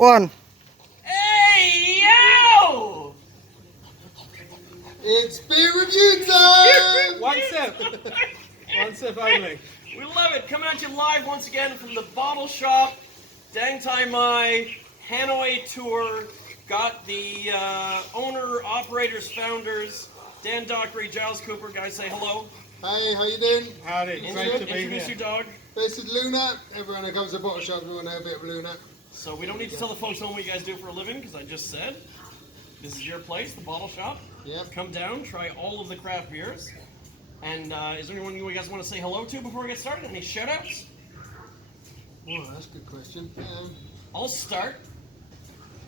one. Hey, yo! It's beer review time! One sip. One sip only. We love it. Coming at you live once again from the bottle shop. Dang Tai Mai Hanoi tour. Got the owner, operators, founders, Dan Dockery, Giles Cooper. Guys, say hello. Hey, how you doing? Howdy. Great to be Introduce here. your dog. This is Luna. Everyone that comes to the bottle shop will know a bit of Luna. So we don't need to tell the folks home what you guys do for a living, because I just said this is your place, the bottle shop. Yep. Come down, try all of the craft beers. And is there anyone you guys want to say hello to before we get started? Any shout-outs? Oh, that's a good question. I'll start.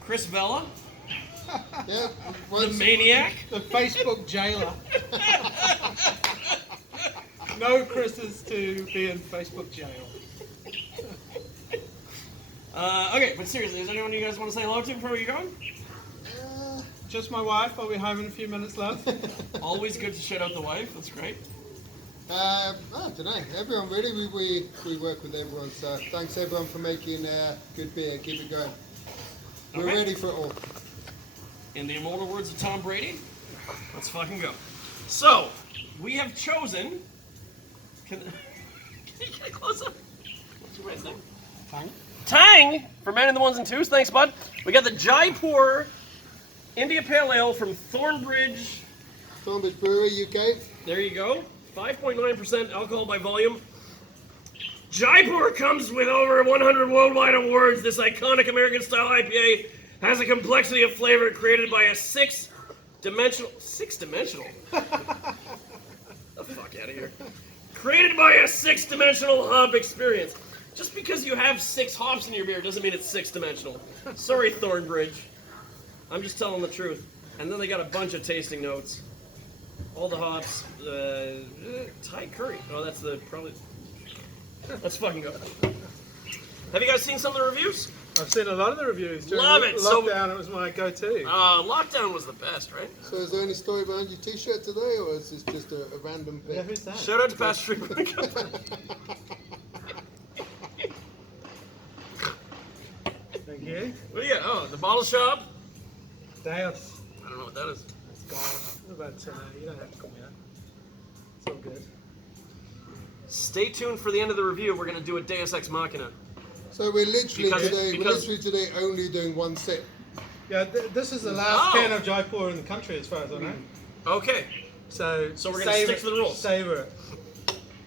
Chris Vella, Yeah. the maniac. The Facebook jailer. No Chris's to be in Facebook jail. Okay, but seriously, is there anyone you guys want to say hello to before we get going? Just my wife. I'll be home in a few minutes left. Always good to shout out the wife. That's great. I don't know. Everyone really, we work with everyone. So thanks everyone for making good beer. Keep it going. We're Okay. ready for it all. In the immortal words of Tom Brady, let's fucking go. So, we have chosen. Can you get close up? What's your wife's name? Tang? Tang for men in the ones and twos. Thanks, bud. We got the Jaipur India Pale Ale from Thornbridge. Thornbridge Brewery, UK. There you go. 5.9% alcohol by volume. Jaipur comes with over 100 worldwide awards. This iconic American-style IPA has a complexity of flavor created by a six-dimensional... Six-dimensional? The fuck out of here. Created by a six-dimensional hop experience. Just because you have 6 hops in your beer doesn't mean it's six-dimensional. Sorry, Thornbridge. I'm just telling the truth. And then they got a bunch of tasting notes. All the hops. Thai curry. Oh, that's the probably... Let's fucking go. Have you guys seen some of the reviews? I've seen a lot of the reviews. During Love it. So- Lockdown, it was my go-to. Lockdown was the best, right? So is there any story behind your t-shirt today, or is this just a random pick? Yeah, who's that? Shout out to Pastor Street. Thank you. What do you got? Oh, the bottle shop. Deus. I don't know what that is. It's gone. But you don't have to call me that. It's all good. Stay tuned for the end of the review. We're going to do a Deus Ex Machina. So we're literally Because- today only doing one sip. Yeah, this is the last Oh. can of Jaipur in the country, as far as I know. Okay. So we're gonna savor stick to the rules. Savor it.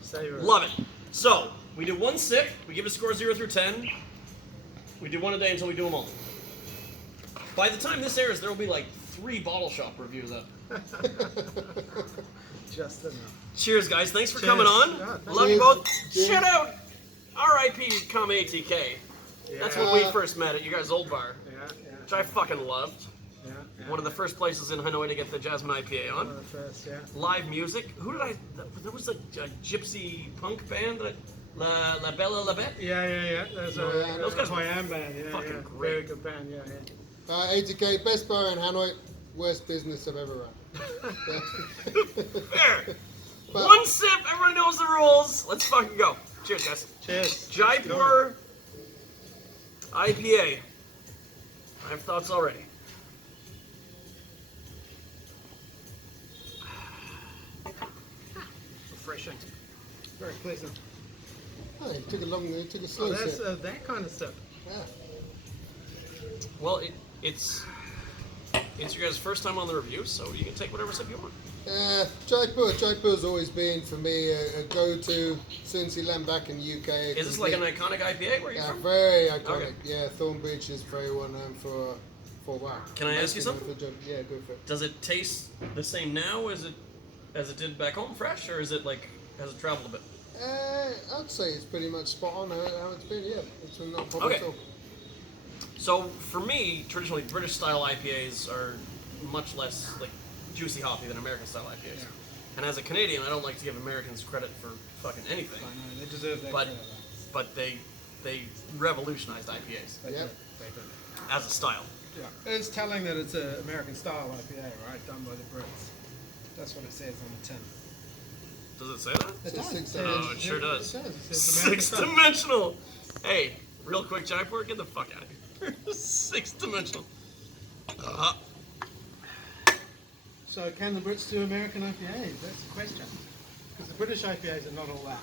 Savor it. Love it. So, we do one sip. We give a score 0 through 10. We do one a day until we do them all. By the time this airs, there will be like 3 bottle shop reviews up. Just enough. Cheers, guys. Thanks for Cheers. coming on. Yeah, thank Love you you. both. Cheers. Shout out R.I.P. Come ATK. That's when we Yeah. first met at you guys' old bar, Yeah, which I fucking loved. yeah. One of the first places in Hanoi to get the Jasmine IPA One on. of the first, yeah. Live music. Who did I... There was a gypsy punk band that... La Bella La Bette? Yeah. There's yeah. Those guys were Hawaiian band, yeah. fucking yeah. great. Very good band, yeah. 80k, best bar in Hanoi, worst business I've ever run. Fair. But- One sip. Everyone knows the rules. Let's fucking go. Cheers, guys. Cheers. Jaipur IPA. I have thoughts already. Refreshing. Very pleasant. Oh, it took a slow Oh, that's sip. that kind of sip. Yeah. Well, it's your guys' first time on the review, so you can take whatever sip you want. Jaipur's always been for me a go-to since he landed back in the UK. Is this like an iconic IPA? Where are you Yeah, from? very iconic. Okay. Yeah, Thornbridge is very well known for wow. Can I ask you something? Yeah, go for it. Does it taste the same now as it did back home, fresh, or is it like has it traveled a bit? I'd say it's pretty much spot on how it's been. Yeah, it's not a problem Okay. at all. So for me, traditionally British style IPAs are much less like juicy hoppy than American style IPAs. Yeah. And as a Canadian, I don't like to give Americans credit for fucking anything, I know, they deserve that but credit. but they revolutionized IPAs They Yep. did. They did. as a style. Yeah. It's telling that it's an American style IPA, right? Done by the Brits. That's what it says on the tin. Does it say that? It's does. six Yeah. dimensions. Oh, it sure does. It does. It's American Six style. dimensional. Hey, real quick, Jaipur, get the fuck out of here. 6-dimensional. So can the Brits do American IPAs? That's the question. Because the British IPAs are not all that.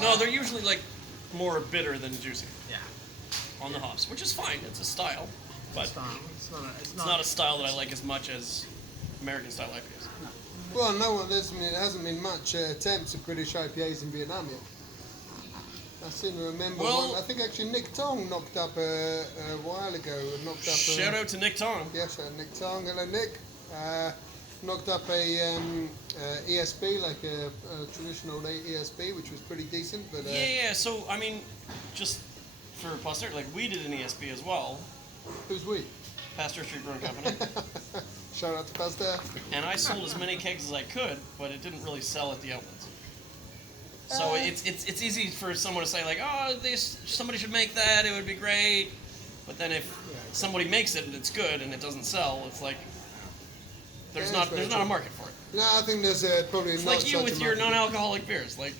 No, they're usually like more bitter than juicy Yeah. on the hops, which is fine. It's a style, but Style. It's it's not a style that I like as much as American style IPAs. Well, no, there hasn't been much attempts at British IPAs in Vietnam yet. I seem to remember Well- one. I think actually Nick Tong knocked up a while ago. Knocked up. Shout out to Nick Tong. Yeah, shout out Nick Tong. Hello, Nick. Knocked up a ESB, like a traditional ESB, which was pretty decent. But Yeah. So I mean, just for posterity, like we did an ESB as well, who's we? Pasteur Street Brewing Company, Shout out to Pasteur. and I sold as many kegs as I could, but it didn't really sell at the outlets. So it's easy for someone to say like, oh, somebody should make that. It would be great. But then if somebody makes it and it's good and it doesn't sell, it's like there's Yeah, not that's very a true. market for it. No, I think there's probably It's not like you such with a your market. non-alcoholic beers. Like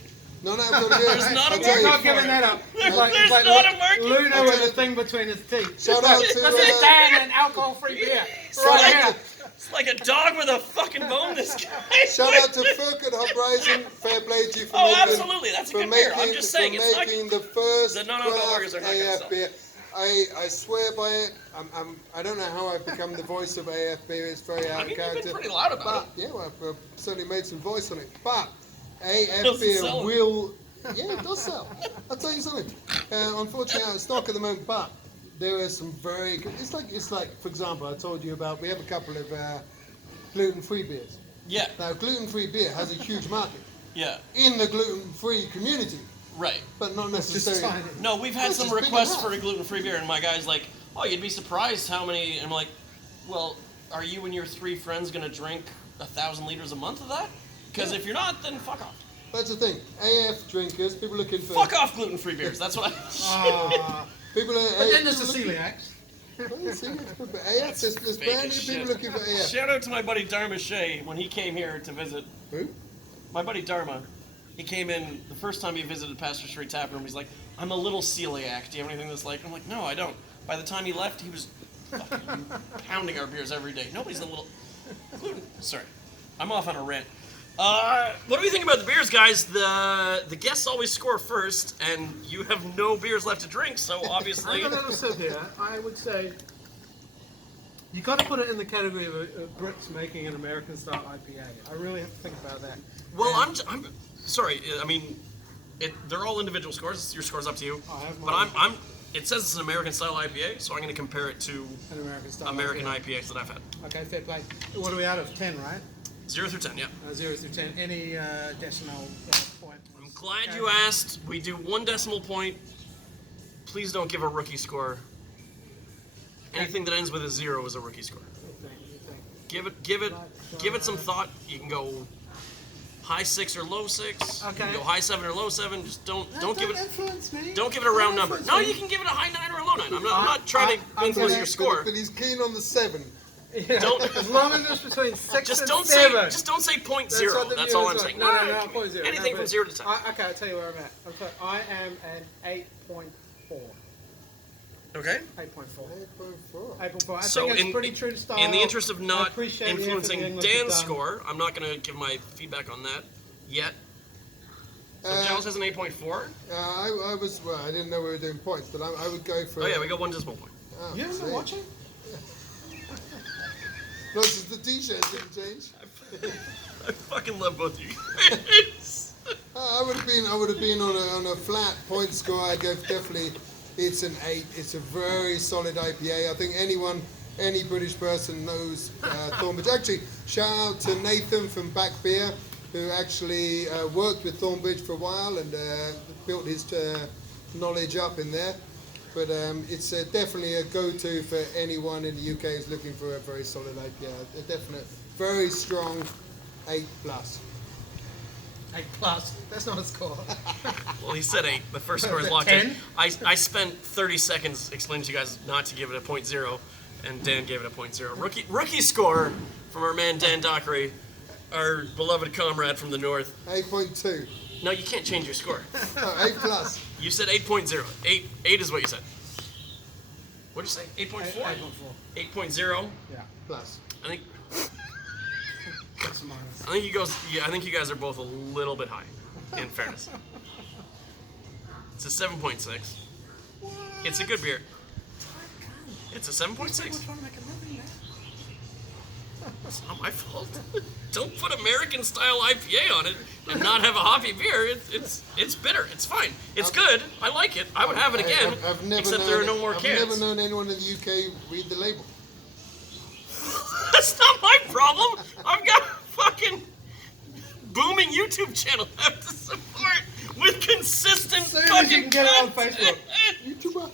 Non-alcoholic There's beers. not a I'll tell market you- Not giving that up. It's like, There's it's like not a market. Luna with a thing between his teeth. Shout out to Let's sit down and alcohol-free beer. Right here. it's like a dog with a fucking bone. This guy. Shout out to Furk at Horizon. Fair play to you for Oh, making. absolutely. That's a for good beer. I'm making- just saying, for it's not- making the first the non-alcoholic craft are not gonna AF sell. beer. I swear by it. I don't know how I've become the voice of AF beer. It's very out I of mean, you've character. been pretty loud about But yeah, well, I've certainly made some voice on it. But AF Doesn't beer sell 'em. will. Yeah, it does sell. I'll tell you something. Unfortunately, out of stock at the moment. But there are some very good. It's like for example, I told you about. We have a couple of gluten-free beers. Yeah, Now, gluten-free beer has a huge market yeah, in the gluten-free community, right. but not Just necessarily. tiny. No, we've had That's some just big requests enough. for a gluten-free beer, and my guy's like, "Oh, you'd be surprised how many." And I'm like, "Well, are you and your 3 friends gonna drink 1,000 liters a month of that? Because if you're not, then fuck off. That's the thing. AF drinkers, people looking for. Fuck off gluten-free beers. That's what I." Ah. People are. But then there's the celiacs. Well, see, but AF, there's fake brand new as people shit. looking for AF. Shout out to my buddy Dharma Shea when he came here to visit. Who? My buddy Dharma, he came in the first time he visited Pastor Street Tap Room. He's like, "I'm a little celiac. Do you have anything that's like?" I'm like, "No, I don't." By the time he left, he was fucking pounding our beers every day. Nobody's a little gluten. Sorry, I'm off on a rant. What do we think about the beers, guys? The guests always score first, and you have no beers left to drink, so I obviously. have a little sip here. I would say you got to put it in the category of Brits making an American style IPA. I really have to think about that. Well, I'm sorry. I mean, they're all individual scores. Your score's up to you. I have But mine. It says it's an American style IPA, so I'm going to compare it to An American style American IPA. IPAs that I've had. Okay, fair play. What are we out of? 10, right? 0 through 10, yeah. 0 through 10. Any decimal point? I'm glad you asked. We do 1 decimal point. Please don't give a rookie score. Anything that ends with a 0 is a rookie score. Give it some thought. You can go high 6 or low 6. You Okay. can go high 7 or low 7. Just don't give it. influence me. Don't give it a round number. No, you can give it a high 9 or a low 9. I'm not trying to influence your score. But he's keen on the 7. Yeah. Don't- As long as it's between 6 Just and don't say 7. just don't say point That's zero. what the That's all I'm viewers saying. like. No, point 0. Anything from 0 to 10. Okay, I'll tell you where I'm at. I am an 8.4. Okay. 8.4. 8.4. 8.4. I So think it's pretty true to style. in the interest of I not appreciate the effort the influencing English have Dan's done. score, I'm not going to give my feedback on that yet. So Giles has an 8.4. I was, well, I didn't know we were doing points, but I would go for. Oh yeah, we got 1 decimal point. Oh, You haven't see. been watching? No, since the t-shirts didn't change. I fucking love both of you guys. I would have been on a flat point score. I'd go definitely. It's an 8. It's a very solid IPA. I think any British person knows Thornbridge. Actually, shout out to Nathan from Back Beer, who actually worked with Thornbridge for a while and built his knowledge up in there. But it's definitely a go-to for anyone in the UK who's looking for a very solid IPA. A definite, very strong 8+. 8 plus. That's not a score. Well, he said 8. The first score is locked 10? in. I spent 30 seconds explaining to you guys not to give it a 0.0, and Dan gave it a 0.0. Rookie score from our man Dan Dockery, our beloved comrade from the north. 8.2. No, you can't change your score. Oh, 8+. You said 8.0. 8 is what you said. What'd you say? 8.4? 8.4. 8.0. Yeah. Plus. I think Plus or minus. I think you guys are both a little bit high, in fairness. It's a 7.6. It's a good beer. It's a 7.6. We're trying to make a living there. It's not my fault. Don't put American style IPA on it and not have a hoppy beer. It's bitter. It's fine. It's good. I like it. I would have it again. I've never except known, there are no more I've cans. never known anyone in the UK read the label. That's not my problem. I've got a fucking booming YouTube channel I have to support with consistent Soon as fucking you can get it on content. Facebook. YouTuber.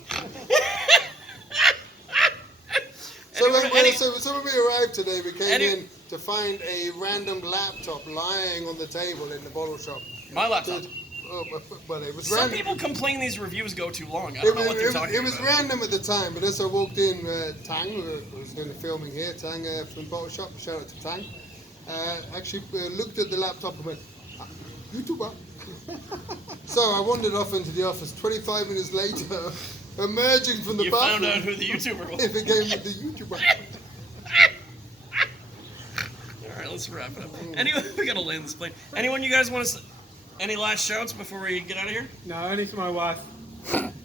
So when we arrived today, we came in to find a random laptop lying on the table in the bottle shop. My laptop. Well, it was Some random. people complain these reviews go too long. I don't know what they're talking It was about. random at the time, but as I walked in, Tang, who was doing the filming here, Tang from Bottle Shop, shout out to Tang, actually looked at the laptop and went, YouTuber. So I wandered off into the office. 25 minutes later, emerging from the You bathroom, found out who the YouTuber was. it became the YouTuber. All right, let's wrap it up. Anyway, we gotta land this plane. Anyone you guys want to? Any last shouts before we get out of here? No, only to my wife.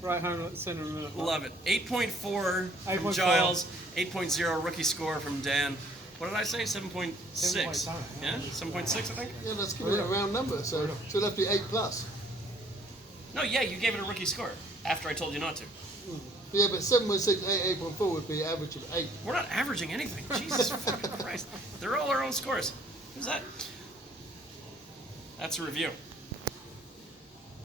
Right home, send her a minute. Love it. 8.4 from 8.4. Giles. 8.0 rookie score from Dan. What did I say? 7.6. 7.5, Yeah, 7.6 I think. Yeah, let's give it a round number. So it'll have to be 8 plus. No, yeah, you gave it a rookie score after I told you not to. Yeah, but 7.6, 8.4 would be average of 8. We're not averaging anything. Jesus fucking Christ. They're all our own scores. Who's that? That's a review.